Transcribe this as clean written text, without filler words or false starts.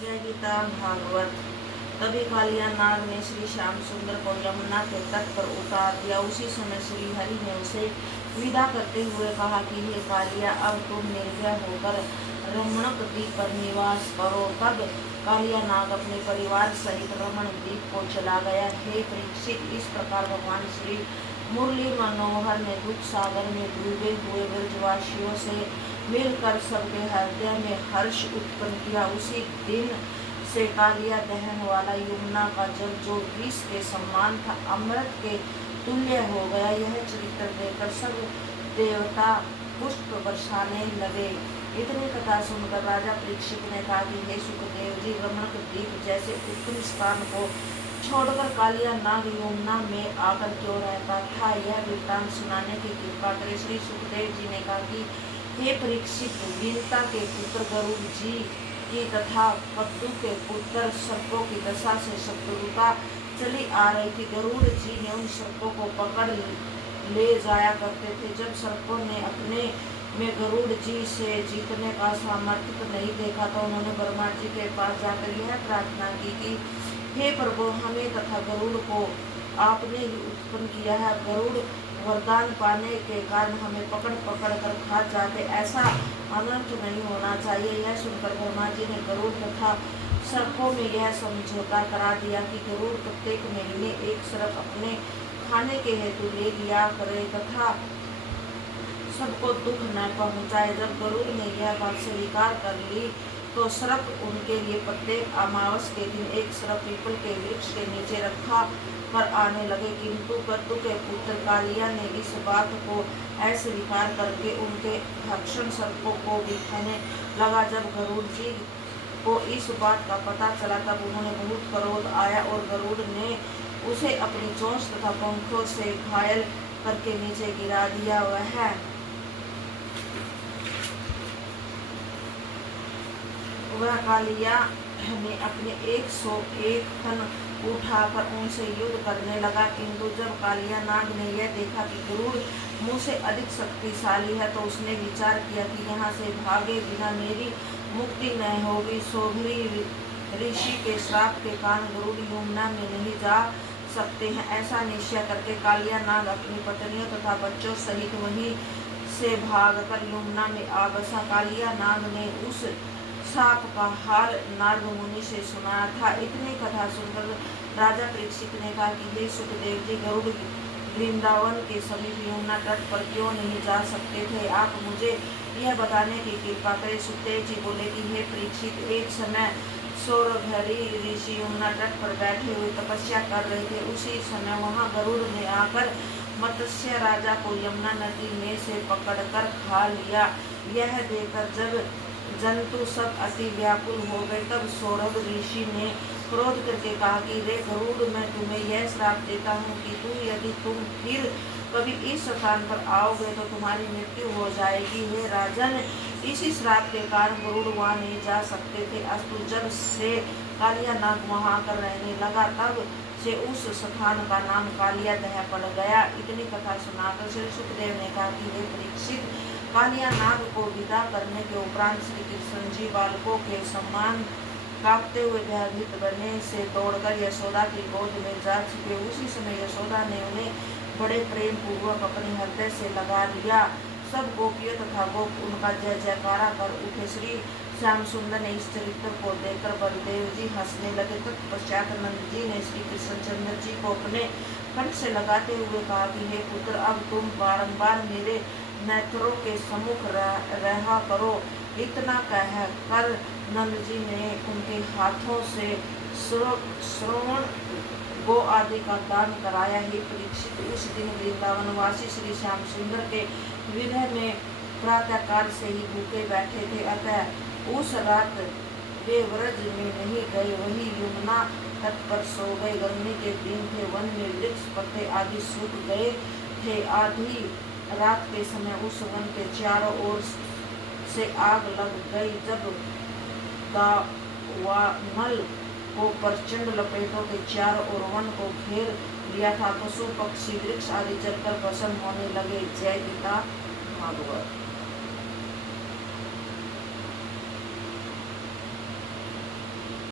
जय गीता भागवत। तभी कालिया नाग ने श्री श्याम सुंदर को यमुना के तट पर उतार दिया। उसी समय श्री हरि ने उसे विदा करते हुए कहा कि हे कालिया, अब तुम निर्भय होकर रमणक द्वीप पर निवास करो। तब कालिया नाग अपने परिवार सहित रमण द्वीप को चला गया। हे परीक्षित, इस प्रकार भगवान श्री मुरली मनोहर ने दुख सागर में डूबे हुए ब्रजवासियों से मिलकर सबके हृदय में हर्ष उत्पन्न किया। उसी दिन से कालिया दहन वाला यमुना का जल, जो विष के समान था, अमृत के तुल्य हो गया। यह चरित्र देखकर सब देवता पुष्प बरसाने लगे। इतनी कथा सुनकर राजा परीक्षित ने कहा कि हे सुखदेव जी, रमणक द्वीप जैसे उत्तम स्थान को छोड़कर कालिया नाग यमुना में आकर क्यों रहता था? यह वृत्तांत सुनाने की कृपा करे। श्री सुखदेव जी ने कहा कि हे परीक्षित, वीरता के पुत्र गरुड़ जी की तथा पद्दू के पुत्र सर्पों की दशा से शत्रुता चली आ रही थी। गरुड़ जी ने उन सर्पों को पकड़ ले जाया करते थे। जब सर्पों ने अपने में गरुड़ जी से जीतने का सामर्थ्य नहीं देखा तो उन्होंने ब्रह्मा जी के पास जाकर यह प्रार्थना की कि हे प्रभु, हमें तथा गरुड़ को आपने ही उत्पन्न किया है। गरुड़ वरदान पाने के कारण हमें पकड़ पकड़ कर खा जाते, ऐसा अनर्थ नहीं होना चाहिए। यह सुनकर ब्रह्मा जी ने गरुड़ तथा सर्पों में यह समझौता करा दिया कि गरुड़ प्रत्येक महीने एक सर्प अपने खाने के हेतु ले लिया करे तथा सबको दुख न पहुंचाए। जब गरुड़ ने यह बात स्वीकार कर ली तो सर्प उनके लिए प्रत्येक अमावस के दिन एक सर्प पीपल के वृक्ष के नीचे रखा पर आने लगे। किंतु पद्दू के पुत्र कालिया ने इस बात को अस्वीकार करके उनके भक्षण सर्पों को भी खाने लगा। जब गरुड़ जी को इस बात का पता चला तब उन्होंने बहुत क्रोध आया और गरुड़ ने उसे अपनी चोंच तथा पंखों से घायल करके नीचे गिरा दिया। वह कालिया ने अपने 101 फन उठाकर उनसे युद्ध करने लगा। किंतु जब कालिया नाग ने यह देखा कि गरुड़ मुझसे अधिक शक्तिशाली है तो उसने विचार किया कि यहाँ से भागे बिना मेरी मुक्ति न होगी। सोभरी ऋषि के श्राप के कारण गरुड़ यमुना में नहीं जा सकते हैं। ऐसा निश्चय करके कालिया नाग अपनी पत्नियों तथा बच्चों सहित वहीं से भागकर यमुना में आ बसा। कालिया नाग ने उस साप का हाल नारद मुनि से सुनाया था। इतनी कथा सुनकर राजा परीक्षित ने कहा कि हे सुखदेव जी, गरुड़ वृंदावन के समीप यमुना तट पर क्यों नहीं जा सकते थे? आप मुझे यह बताने की कृपा करें। सुखदेव जी बोले कि हे परीक्षित, एक समय सौरभरी ऋषि यमुना तट पर बैठे हुए तपस्या कर रहे थे। उसी समय वहां गरुड़ ने आकर मत्स्य राजा को यमुना नदी में से पकड़कर खा लिया। यह देखकर जब जंतु सब अति व्याकुल हो गए तब सौरभ ऋषि ने क्रोध करके कहा कि रे गरुड़, मैं तुम्हें यह श्राप देता हूँ कि यदि तुम फिर कभी इस स्थान पर आओगे तो तुम्हारी मृत्यु हो जाएगी। हे राजन, इसी श्राप के कारण गरुड़ वहाँ नहीं जा सकते थे। अस्तु, जब से कालिया नाग वहाँ आकर रहने लगा तब से उस स्थान का नाम कालिया दह पड़ गया। इतनी कथा सुनाकर श्री सुखदेव ने कहा कि हे परीक्षित, कालिया नाग को विदा करने के उपरांत श्री कृष्ण जी बालकों के समान कांपते हुए भयभीत बने से दौड़कर यशोदा की गोद में जा चुके। उसी समय यशोदा ने उन्हें बड़े प्रेम पूर्वक अपने हृदय से लगा लिया। सब गोपियों तथा गोप उनका जय जयकारा कर उठे। श्री श्याम सुंदर ने इस चरित्र को देखकर बलदेव जी हंसने लगे। तत्पश्चात नंद जी ने श्री कृष्णचंद्र जी को अपने कंठ से लगाते हुए कहा कि हे पुत्र, अब तुम बारंबार मेरे नेत्रों के सम्मुख रहा करो। इतना कहकर नंद जी ने उनके हाथों से श्रवण गो आदि का दान कराया। ही परीक्षित, उस दिन वृंदावनवासी श्री श्याम सुंदर के विरह में प्रातःकाल से ही भूखे बैठे थे। अतः उस रात वे व्रज में नहीं गए, वही यमुना तट पर सो गए। गर्मी के दिन थे, वन में वृक्ष पत्ते आदि सूख गए थे। आधी रात के समय उस वन के चारों ओर से आग लग गई। जब दावानल को प्रचंड लपेटों के चारों ओर वन को घेर लिया था। पशु पक्षी वृक्ष आदि जलकर भस्म होने लगे। जय गीता भागवत।